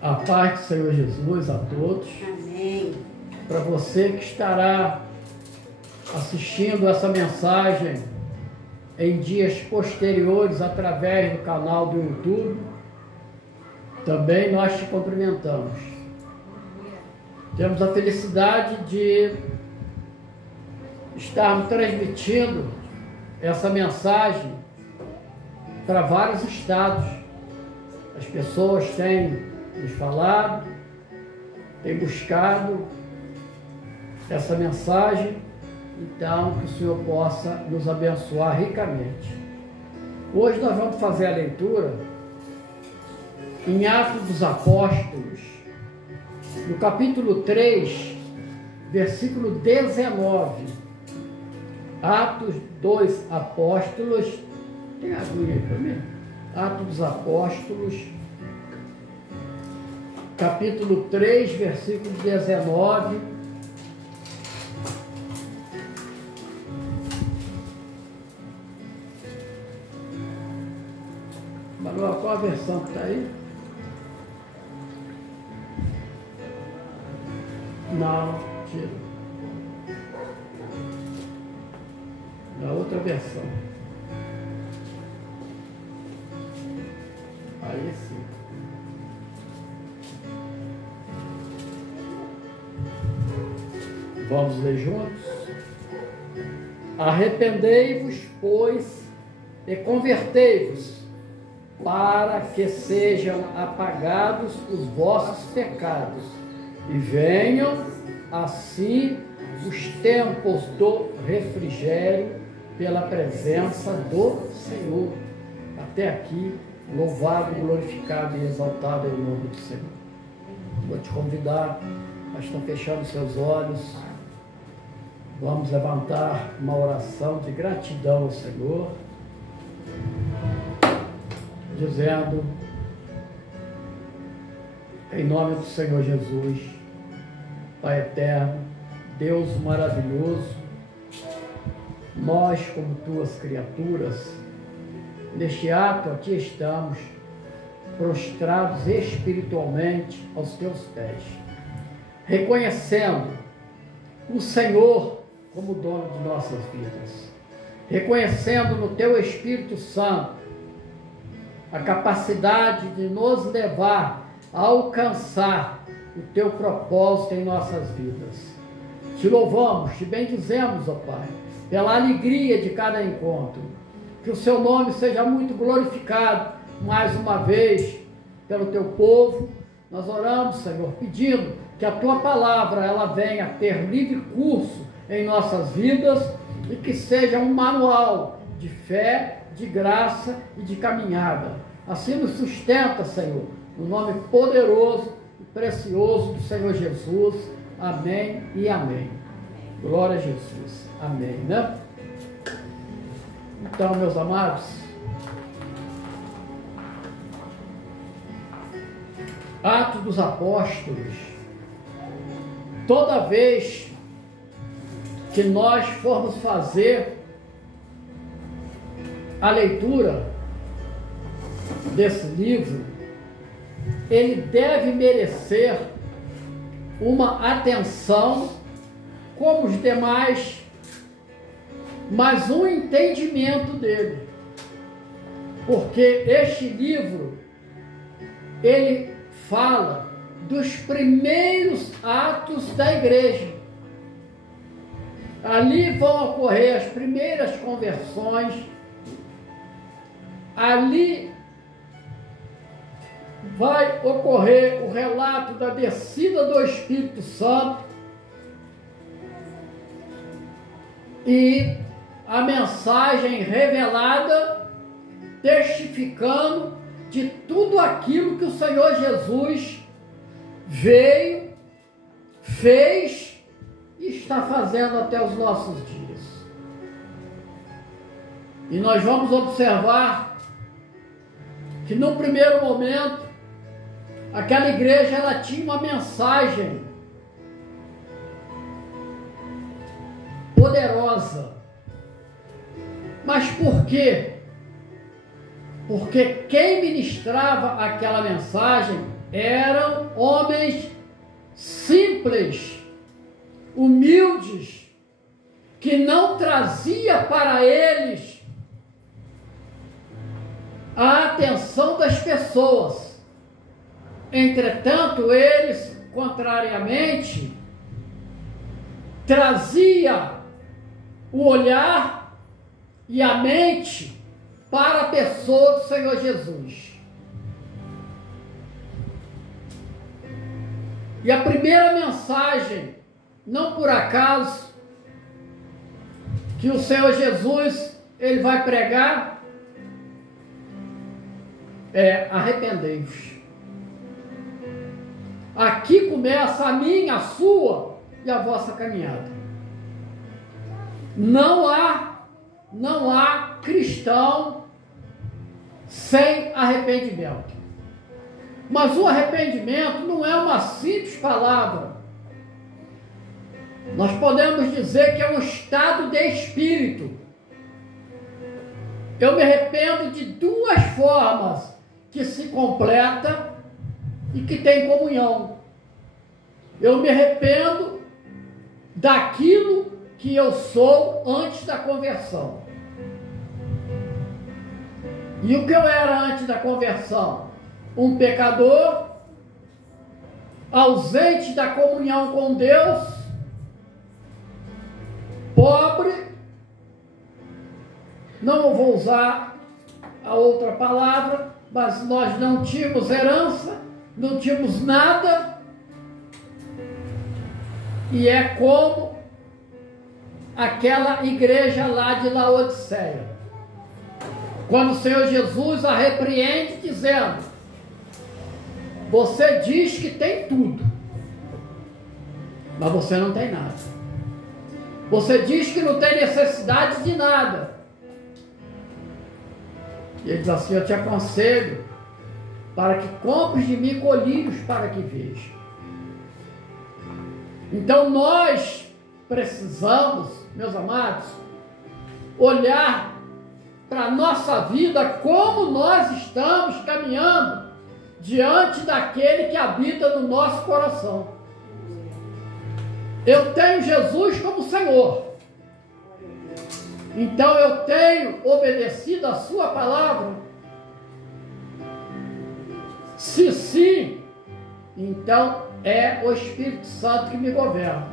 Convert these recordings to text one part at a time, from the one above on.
A paz do Senhor Jesus a todos. Amém. Para você que estará assistindo essa mensagem em dias posteriores através do canal do YouTube, também nós te cumprimentamos. Temos a felicidade de estarmos transmitindo essa mensagem para vários estados. As pessoas têm nos falado, têm buscado essa mensagem, então que o Senhor possa nos abençoar ricamente. Hoje nós vamos fazer a leitura em Atos dos Apóstolos, no capítulo 3, versículo 19. Atos dos Apóstolos, tem a agulha aí para mim? Atos dos Apóstolos, capítulo 3, versículo 19. Manuel, qual a versão que está aí? Não, tira. Na outra versão. Aí sim. Vamos ler juntos? Arrependei-vos, pois, e convertei-vos, para que sejam apagados os vossos pecados, e venham, assim, os tempos do refrigério pela presença do Senhor. Até aqui, louvado, glorificado e exaltado é o nome do Senhor. Vou te convidar, mas estão fechando seus olhos. Vamos levantar uma oração de gratidão ao Senhor, dizendo, em nome do Senhor Jesus, Pai eterno, Deus maravilhoso, nós, como tuas criaturas, neste ato aqui estamos, prostrados espiritualmente aos teus pés, reconhecendo o Senhor como dono de nossas vidas, reconhecendo no teu Espírito Santo a capacidade de nos levar a alcançar o teu propósito em nossas vidas. Te louvamos, te bendizemos, ó Pai, pela alegria de cada encontro. Que o seu nome seja muito glorificado mais uma vez pelo teu povo. Nós oramos, Senhor, pedindo que a tua palavra ela venha ter livre curso em nossas vidas e que seja um manual de fé, de graça e de caminhada. Assim nos sustenta, Senhor, no nome poderoso e precioso do Senhor Jesus. Amém e amém. Glória a Jesus. Amém, né? Então, meus amados, Atos dos Apóstolos, toda vez que nós formos fazer a leitura desse livro, ele deve merecer uma atenção como os demais, mas um entendimento dele, porque este livro ele fala dos primeiros atos da igreja. Ali vão ocorrer as primeiras conversões, ali vai ocorrer o relato da descida do Espírito Santo e a mensagem revelada, testificando de tudo aquilo que o Senhor Jesus veio, fez e está fazendo até os nossos dias. E nós vamos observar que no primeiro momento aquela igreja ela tinha uma mensagem poderosa. Mas por quê? Porque quem ministrava aquela mensagem eram homens simples, humildes, que não trazia para eles a atenção das pessoas. Entretanto, eles, contrariamente, trazia o olhar e a mente para a pessoa do Senhor Jesus. E a primeira mensagem, não por acaso, que o Senhor Jesus ele vai pregar é: arrependei-vos. Aqui começa a minha, a sua e a vossa caminhada. Não há cristão sem arrependimento. Mas o arrependimento não é uma simples palavra. Nós podemos dizer que é um estado de espírito. Eu me arrependo de duas formas que se completa e que tem comunhão. Eu me arrependo daquilo que eu sou antes da conversão. E o que eu era antes da conversão? Um pecador, ausente da comunhão com Deus, pobre, não vou usar a outra palavra, mas nós não tínhamos herança, não tínhamos nada, e é como aquela igreja lá de Laodiceia, quando o Senhor Jesus a repreende dizendo: você diz que tem tudo, mas você não tem nada. Você diz que não tem necessidade de nada. E ele diz assim: eu te aconselho para que compres de mim colírios para que veja. Então nós precisamos, meus amados, olhar para a nossa vida, como nós estamos caminhando diante daquele que habita no nosso coração. Eu tenho Jesus como Senhor. Então eu tenho obedecido a sua palavra? Se sim, então é o Espírito Santo que me governa.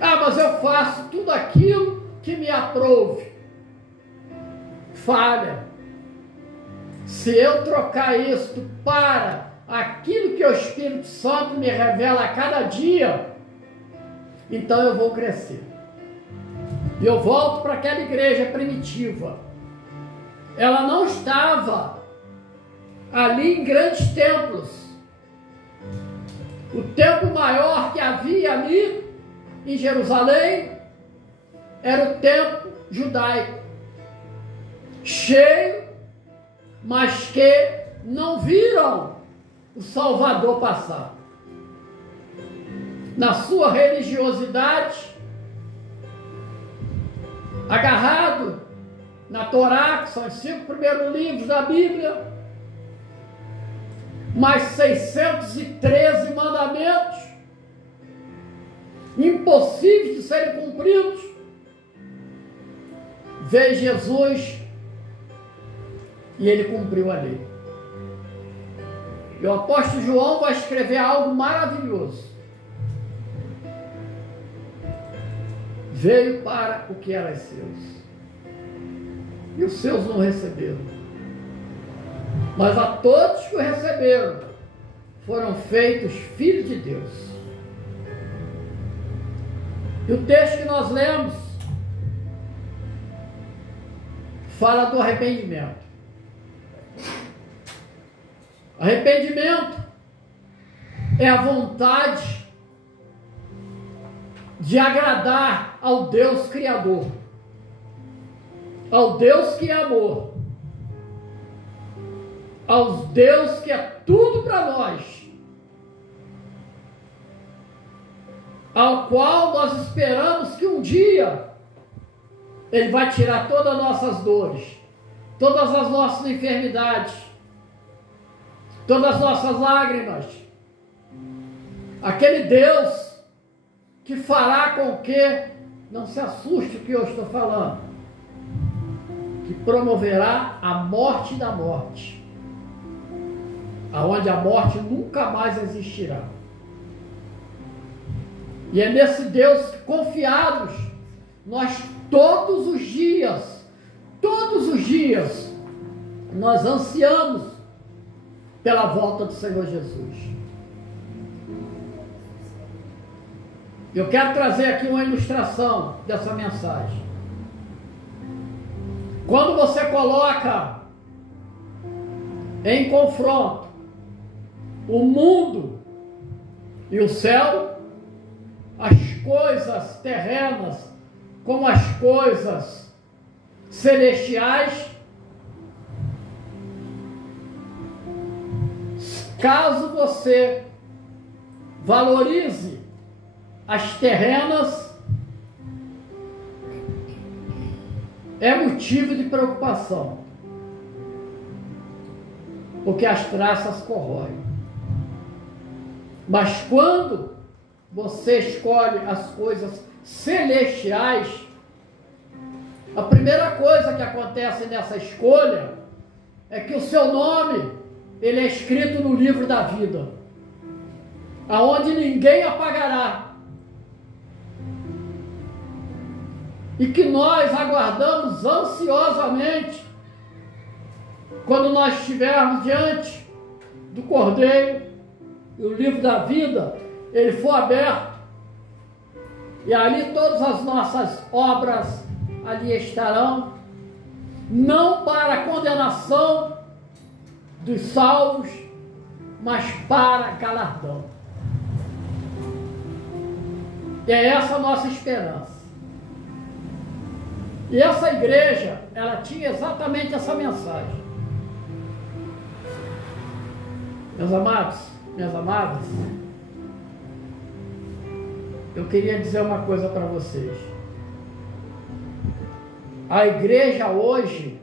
Ah, mas eu faço tudo aquilo que me aprouve. Falha. Se eu trocar isto para aquilo que o Espírito Santo me revela a cada dia, então eu vou crescer. E eu volto para aquela igreja primitiva. Ela não estava ali em grandes templos. O templo maior que havia ali em Jerusalém era o templo judaico, cheio, mas que não viram o Salvador passar. Na sua religiosidade, agarrado na Torá, que são os 5 primeiros livros da Bíblia, mais 613 mandamentos, impossíveis de serem cumpridos, veio Jesus e ele cumpriu a lei. E o apóstolo João vai escrever algo maravilhoso. Veio para o que era seus, e os seus não receberam. Mas a todos que o receberam, foram feitos filhos de Deus. E o texto que nós lemos fala do arrependimento. Arrependimento é a vontade de agradar ao Deus Criador, ao Deus que é amor, ao Deus que é tudo para nós, ao qual nós esperamos que um dia Ele vai tirar todas as nossas dores, todas as nossas enfermidades, todas as nossas lágrimas. Aquele Deus que fará com que, não se assuste o que eu estou falando, que promoverá a morte da morte, aonde a morte nunca mais existirá. E é nesse Deus que, confiados, nós todos os dias, nós ansiamos pela volta do Senhor Jesus. Eu quero trazer aqui uma ilustração dessa mensagem. Quando você coloca em confronto o mundo e o céu, as coisas terrenas com as coisas celestiais, caso você valorize as terrenas, é motivo de preocupação, porque as traças corroem. Mas quando você escolhe as coisas celestiais, a primeira coisa que acontece nessa escolha é que o seu nome, ele é escrito no livro da vida, aonde ninguém apagará. E que nós aguardamos ansiosamente quando nós estivermos diante do Cordeiro e o livro da vida ele for aberto, e ali todas as nossas obras ali estarão, não para a condenação dos salvos, mas para galardão. E é essa a nossa esperança. E essa igreja, ela tinha exatamente essa mensagem. Meus amados, minhas amadas, eu queria dizer uma coisa para vocês. A igreja hoje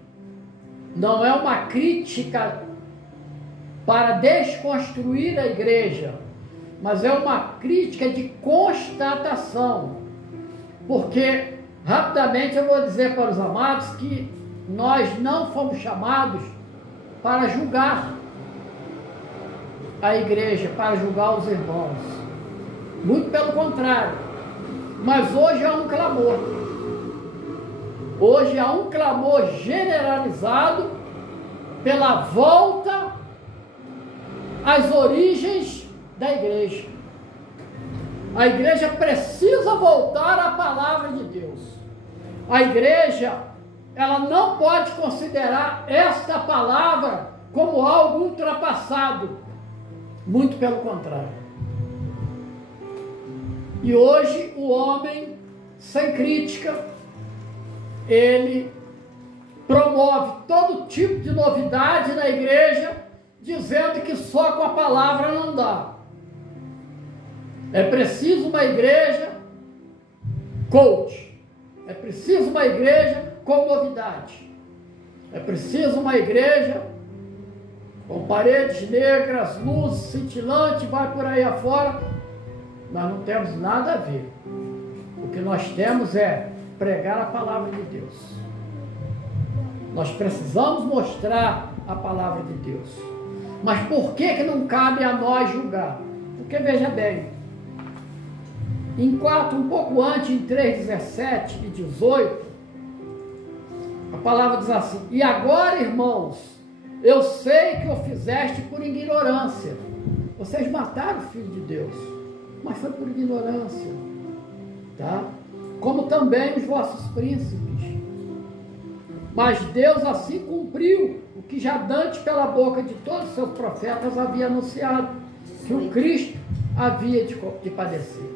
não é uma crítica para desconstruir a igreja, mas é uma crítica de constatação. Porque, rapidamente, eu vou dizer para os amados que nós não fomos chamados para julgar a igreja, para julgar os irmãos. Muito pelo contrário. Mas hoje há um clamor. Hoje há um clamor generalizado pela volta às origens da igreja. A igreja precisa voltar à palavra de Deus. A igreja, ela não pode considerar esta palavra como algo ultrapassado. Muito pelo contrário. E hoje o homem, sem crítica, ele promove todo tipo de novidade na igreja, dizendo que só com a palavra não dá. É preciso uma igreja coach. É preciso uma igreja com novidade. É preciso uma igreja com paredes negras, luz cintilante, vai por aí afora. Nós não temos nada a ver. O que nós temos é pregar a palavra de Deus. Nós precisamos mostrar a palavra de Deus. Mas por que não cabe a nós julgar? Porque veja bem, um pouco antes, em 3:17 e 18, a palavra diz assim: e agora, irmãos, eu sei que o fizeste por ignorância. Vocês mataram o Filho de Deus, mas foi por ignorância, tá? Como também os vossos príncipes. Mas Deus assim cumpriu o que já dantes pela boca de todos os seus profetas havia anunciado, que o Cristo havia de padecer.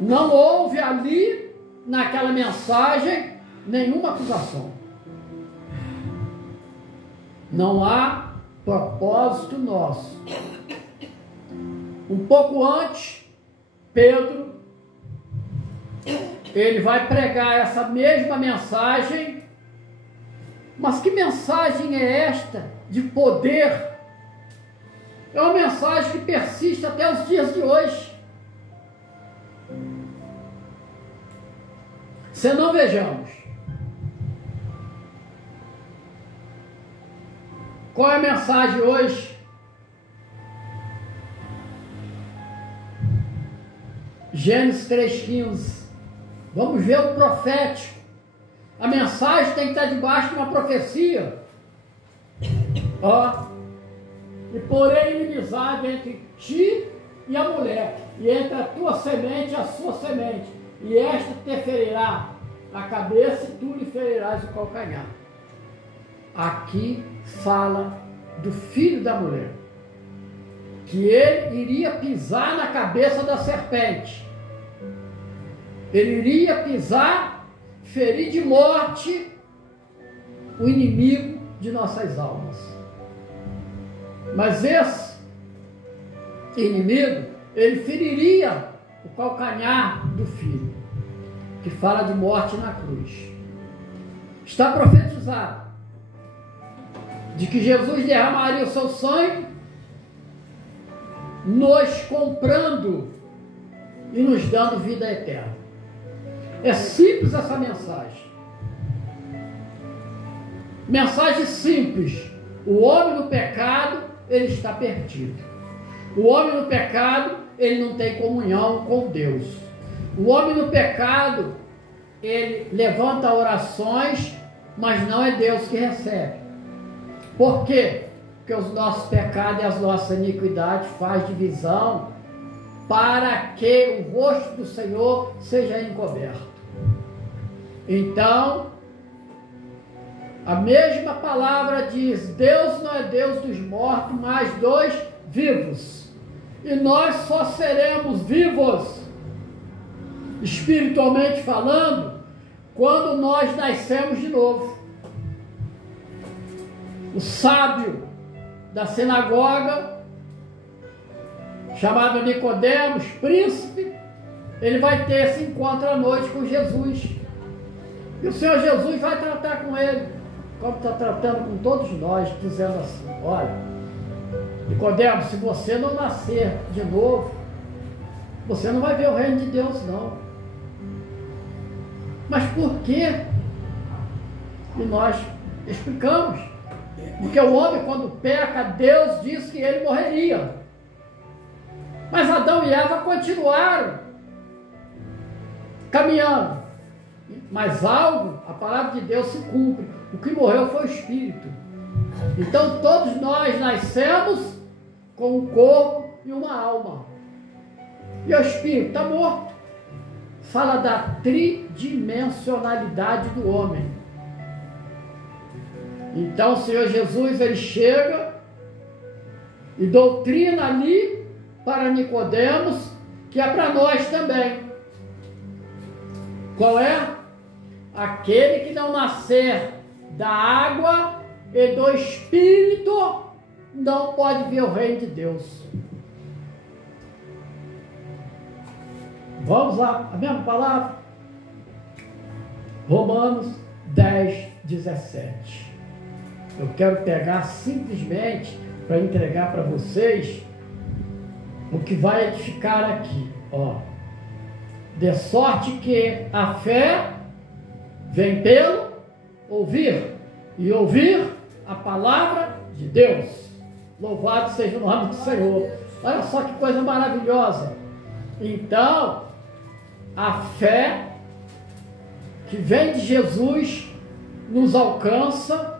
Não houve ali, naquela mensagem, nenhuma acusação. Não há propósito nosso. Um pouco antes, Pedro, ele vai pregar essa mesma mensagem. Mas que mensagem é esta de poder É uma mensagem que persiste até os dias de hoje. Se não vejamos. Qual é a mensagem hoje? Gênesis 3,15. Vamos ver o profético. A mensagem tem que estar debaixo de uma profecia. Ó. E porém inimizade entre ti e a mulher, e entre a tua semente e a sua semente, e esta te ferirá a cabeça e tu lhe ferirás o calcanhar. Aqui fala do filho da mulher, que ele iria pisar na cabeça da serpente. Ele iria pisar, ferir de morte o inimigo de nossas almas. Mas esse inimigo, ele feriria o calcanhar do filho, que fala de morte na cruz. Está profetizado de que Jesus derramaria o seu sangue, nos comprando e nos dando vida eterna. É simples essa mensagem. Mensagem simples. O homem no pecado, ele está perdido. O homem no pecado, ele não tem comunhão com Deus. O homem no pecado, ele levanta orações, mas não é Deus que recebe. Por quê? Porque os nossos pecados e as nossas iniquidades faz divisão para que o rosto do Senhor seja encoberto. Então, a mesma palavra diz: Deus não é Deus dos mortos, mas dos vivos. E nós só seremos vivos, espiritualmente falando, quando nós nascemos de novo. O sábio da sinagoga, chamado Nicodemos, príncipe, ele vai ter esse encontro à noite com Jesus. E o Senhor Jesus vai tratar com ele, como está tratando com todos nós, dizendo assim: olha, Nicodemos, se você não nascer de novo, você não vai ver o reino de Deus, não. Mas por quê? E nós explicamos. Porque o homem, quando peca, Deus disse que ele morreria. Mas Adão e Eva continuaram caminhando. Mas algo, a palavra de Deus se cumpre. O que morreu foi o espírito. Então todos nós nascemos com um corpo e uma alma. E o espírito está morto. Fala da tridimensionalidade do homem. Então o Senhor Jesus, ele chega e doutrina ali para Nicodemos, que é para nós também. Qual é? Aquele que não nascer da água e do Espírito não pode ver o reino de Deus. Vamos lá, a mesma palavra? Romanos 10, 17. Eu quero pegar simplesmente para entregar para vocês o que vai edificar aqui. Ó. De sorte que a fé vem pelo ouvir, e ouvir a palavra de Deus. Louvado seja o nome do Senhor. Olha só que coisa maravilhosa. Então, a fé que vem de Jesus nos alcança,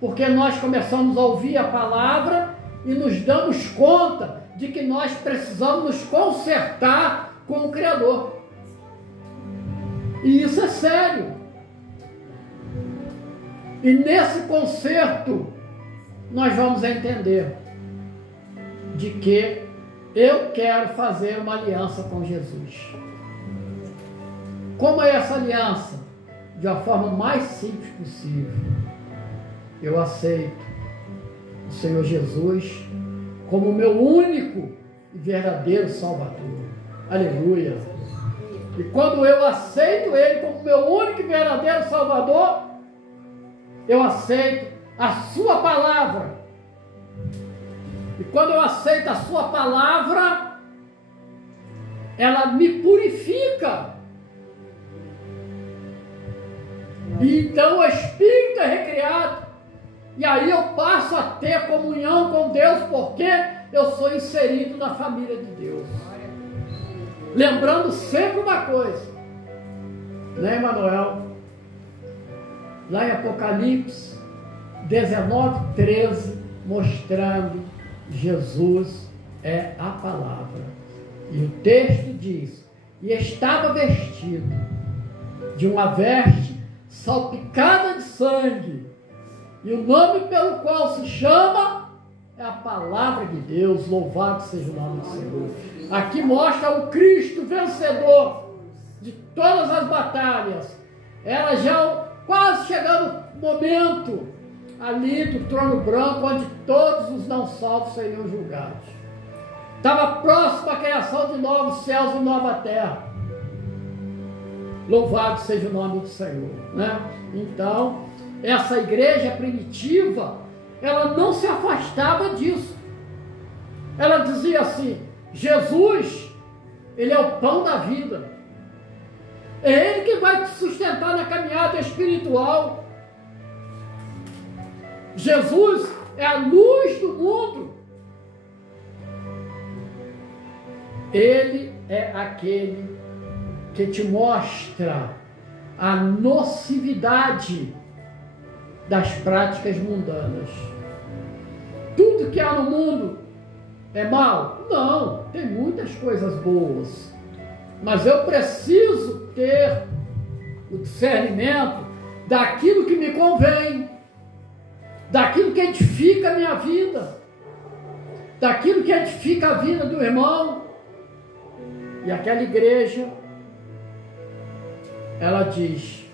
porque nós começamos a ouvir a palavra e nos damos conta de que nós precisamos nos consertar com o Criador. E isso é sério. E nesse conserto nós vamos entender de que eu quero fazer uma aliança com Jesus. Como é essa aliança? De uma forma mais simples possível. Eu aceito o Senhor Jesus como meu único e verdadeiro Salvador. Aleluia! E quando eu aceito Ele como meu único e verdadeiro Salvador, eu aceito a Sua palavra. E quando eu aceito a sua palavra, ela me purifica. E então o Espírito é recriado. E aí eu passo a ter comunhão com Deus, porque eu sou inserido na família de Deus. Lembrando sempre uma coisa, né, Emanuel? Lá em Apocalipse 19:13, mostrando Jesus é a palavra. E o texto diz: e estava vestido de uma veste salpicada de sangue, e o nome pelo qual se chama é a palavra de Deus. Louvado seja o nome do Senhor. Aqui mostra o Cristo vencedor de todas as batalhas. Ela já quase chegando o momento ali do trono branco, onde todos os não salvos seriam julgados. Estava próximo à criação de novos céus e nova terra. Louvado seja o nome do Senhor, né? Então, essa igreja primitiva, ela não se afastava disso. Ela dizia assim: Jesus, Ele é o pão da vida. É Ele que vai te sustentar na caminhada espiritual. Jesus é a luz do mundo. Ele é aquele que te mostra a nocividade das práticas mundanas. Tudo que há no mundo é mal? Não, tem muitas coisas boas. Mas eu preciso ter o discernimento daquilo que me convém, daquilo que edifica a minha vida, daquilo que edifica a vida do irmão. E aquela igreja, ela diz: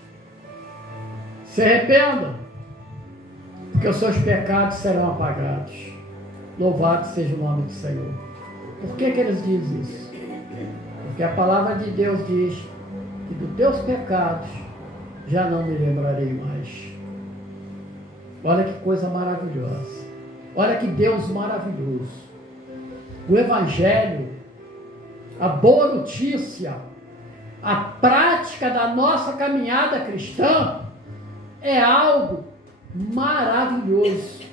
se arrependa, porque os seus pecados serão apagados. Louvado seja o nome do Senhor. Por que eles dizem isso? Porque a palavra de Deus diz que dos teus pecados já não me lembrarei mais. Olha que coisa maravilhosa. Olha que Deus maravilhoso. O Evangelho, a boa notícia, a prática da nossa caminhada cristã é algo maravilhoso.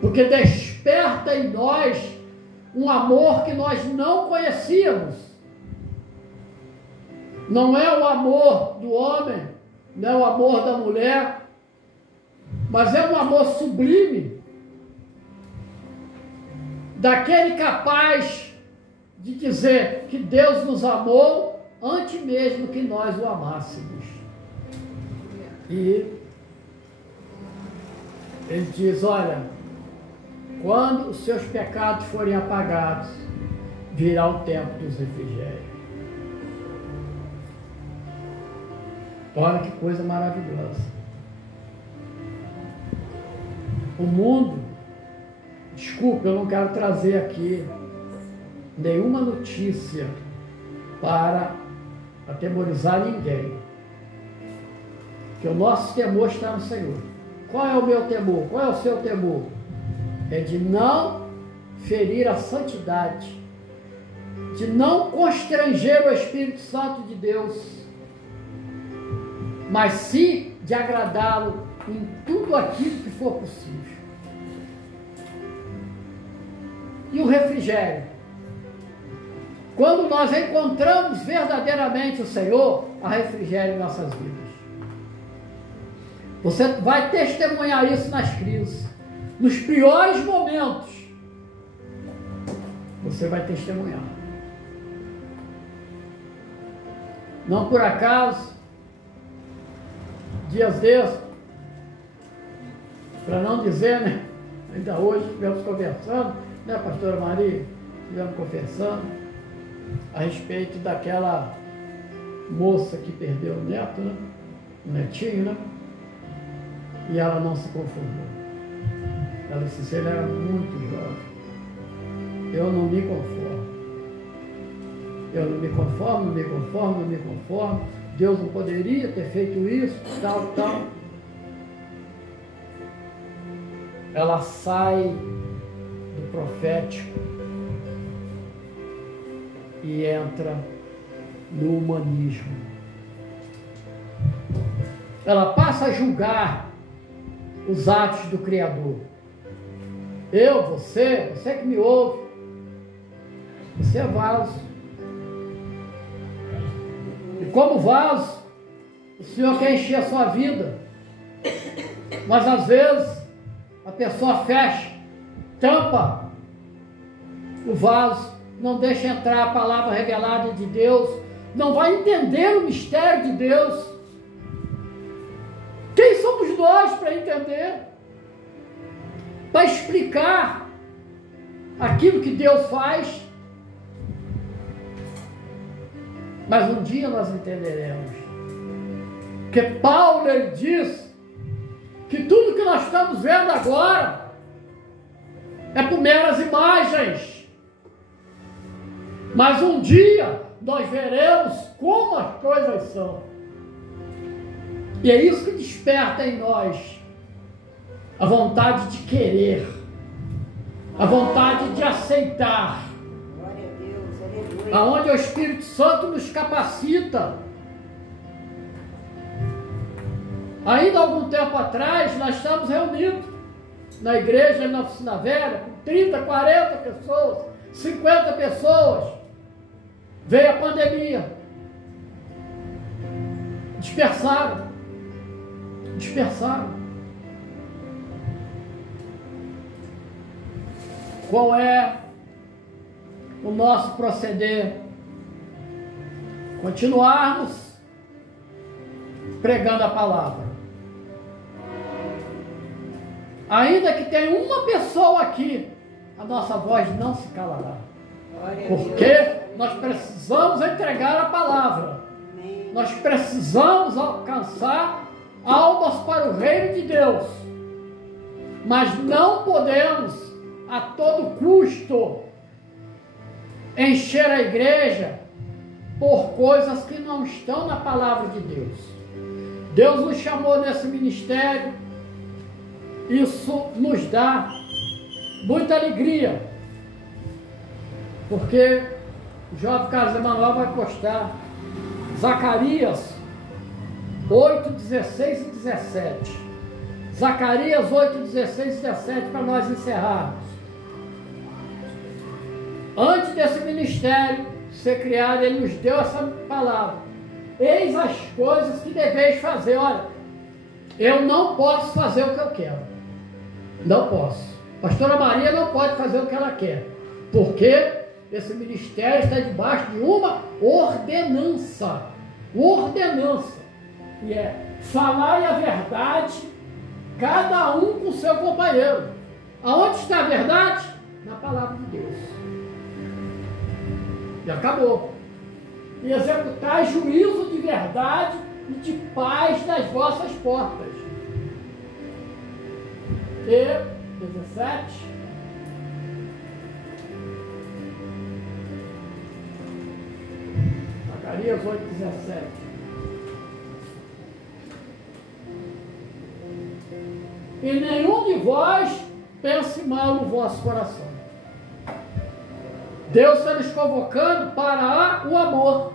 Porque desperta em nós um amor que nós não conhecíamos. Não é o amor do homem, não é o amor da mulher, mas é um amor sublime, daquele capaz de dizer que Deus nos amou antes mesmo que nós o amássemos. E ele diz: olha, quando os seus pecados forem apagados, virá o tempo dos refrigérios. Olha que coisa maravilhosa. O mundo, desculpe, eu não quero trazer aqui nenhuma notícia para atemorizar ninguém, que o nosso temor está no Senhor. Qual é o meu temor? Qual é o seu temor? É de não ferir a santidade, de não constranger o Espírito Santo de Deus, mas sim de agradá-lo em tudo aquilo que for possível. E o refrigério? Quando nós encontramos verdadeiramente o Senhor, há refrigério em nossas vidas. Você vai testemunhar isso nas crises, nos piores momentos. Você vai testemunhar. Não por acaso, dias desses, para não dizer, né? Ainda hoje estivemos conversando, né, pastora Maria? Estivemos conversando a respeito daquela moça que perdeu o neto, né? O netinho, né? E ela não se conformou. Ela disse: ele era muito jovem. Eu não me conformo. Eu não me conformo, não me conformo, não me conformo. Deus não poderia ter feito isso, tal, tal. Ela sai do profético e entra no humanismo. Ela passa a julgar os atos do Criador. Eu, você que me ouve, você é vaso. E como vaso, o Senhor quer encher a sua vida. Mas às vezes a pessoa fecha, tampa o vaso, não deixa entrar a palavra revelada de Deus, não vai entender o mistério de Deus. Quem somos nós para entender? Para explicar aquilo que Deus faz? Mas um dia nós entenderemos. Porque Paulo, ele diz que tudo que nós estamos vendo agora é por meras imagens. Mas um dia nós veremos como as coisas são. E é isso que desperta em nós a vontade de querer, a vontade de aceitar. Glória a Deus, aleluia. Aonde o Espírito Santo nos capacita. Ainda há algum tempo atrás, nós estamos reunidos na igreja, na Oficina Velha, com 30, 40 pessoas, 50 pessoas. Veio a pandemia. Dispersaram. Qual é o nosso proceder? Continuarmos pregando a palavra. Ainda que tenha uma pessoa aqui, a nossa voz não se calará. Porque nós precisamos entregar a palavra. Nós precisamos alcançar almas para o reino de Deus. Mas não podemos, a todo custo, encher a igreja por coisas que não estão na palavra de Deus. Deus nos chamou nesse ministério. Isso nos dá muita alegria, porque o jovem Carlos Emanuel vai postar Zacarias 8, 16 e 17. Zacarias 8, 16 e 17, para nós encerrarmos. Antes desse ministério ser criado, ele nos deu essa palavra. Eis as coisas que deveis fazer. Olha, eu não posso fazer o que eu quero. Não posso. Pastora Maria não pode fazer o que ela quer. Porque esse ministério está debaixo de uma ordenança. Ordenança. E é falar a verdade, cada um com o seu companheiro. Aonde está a verdade? Na palavra de Deus. E acabou. E executar juízo de verdade e de paz nas vossas portas. E 17. Zacarias 8, 17. E nenhum de vós pense mal no vosso coração. Deus está nos convocando para o amor.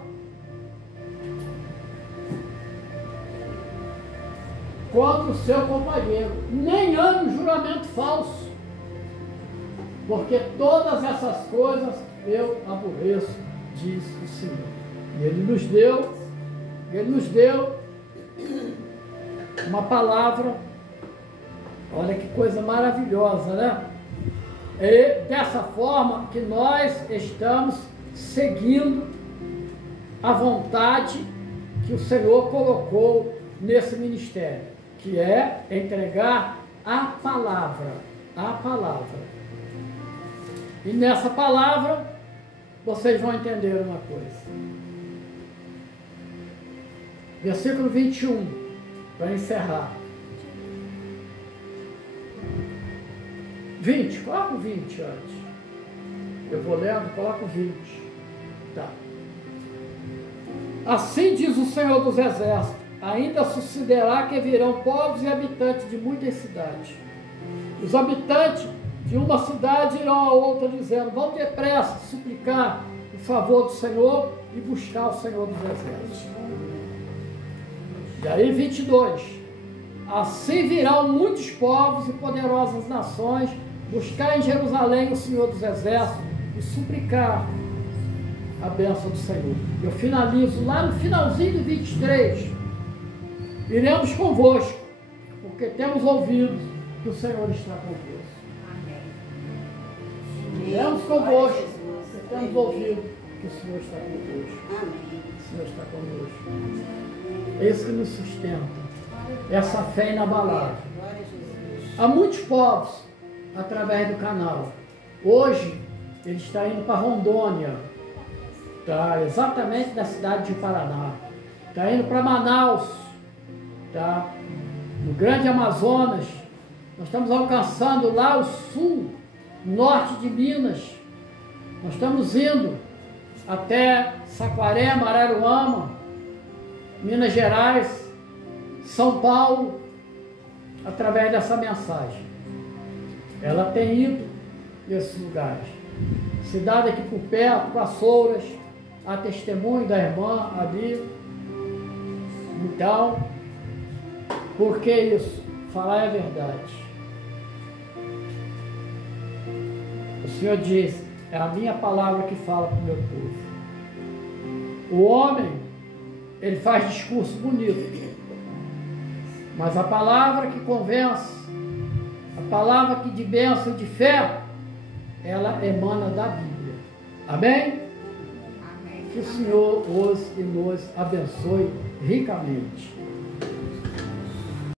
Contra o seu companheiro. Nem ame um juramento falso. Porque todas essas coisas eu aborreço, diz o Senhor. E Ele nos deu uma palavra. Olha que coisa maravilhosa, né? É dessa forma que nós estamos seguindo a vontade que o Senhor colocou nesse ministério, que é entregar a palavra. A palavra. E nessa palavra, vocês vão entender uma coisa. Versículo 21, para encerrar. 20, coloca o 20 antes. Eu vou lendo, coloca o 20. Tá. Assim diz o Senhor dos Exércitos: ainda sucederá que virão povos e habitantes de muitas cidades. Os habitantes de uma cidade a outra, dizendo: vão depressa suplicar o favor do Senhor e buscar o Senhor dos Exércitos. E aí 22: assim virão muitos povos e poderosas nações buscar em Jerusalém o Senhor dos Exércitos e suplicar a bênção do Senhor. Eu finalizo lá no finalzinho do 23: iremos convosco, porque temos ouvido que o Senhor está convosco. Iremos convosco, porque temos ouvido que o Senhor está convosco. O Senhor está conosco. É isso que nos sustenta, essa fé inabalável. Há muitos povos através do canal. Hoje ele está indo para Rondônia, tá? Exatamente na cidade de Paraná. Está indo para Manaus, tá? No Grande Amazonas. Nós estamos alcançando lá o sul, norte de Minas. Nós estamos indo até Saquarema, Araruama, Minas Gerais, São Paulo, através dessa mensagem. Ela tem ido nesses lugares. Cidade aqui por perto, Vassouras, a testemunho da irmã ali. Então, por que isso? Falar é verdade. O Senhor diz: é a minha palavra que fala para o meu povo. O homem, ele faz discurso bonito, mas a palavra que convence, a palavra que de bênção e de fé, ela emana da Bíblia. Amém? Amém. Que o Senhor os e nos abençoe ricamente.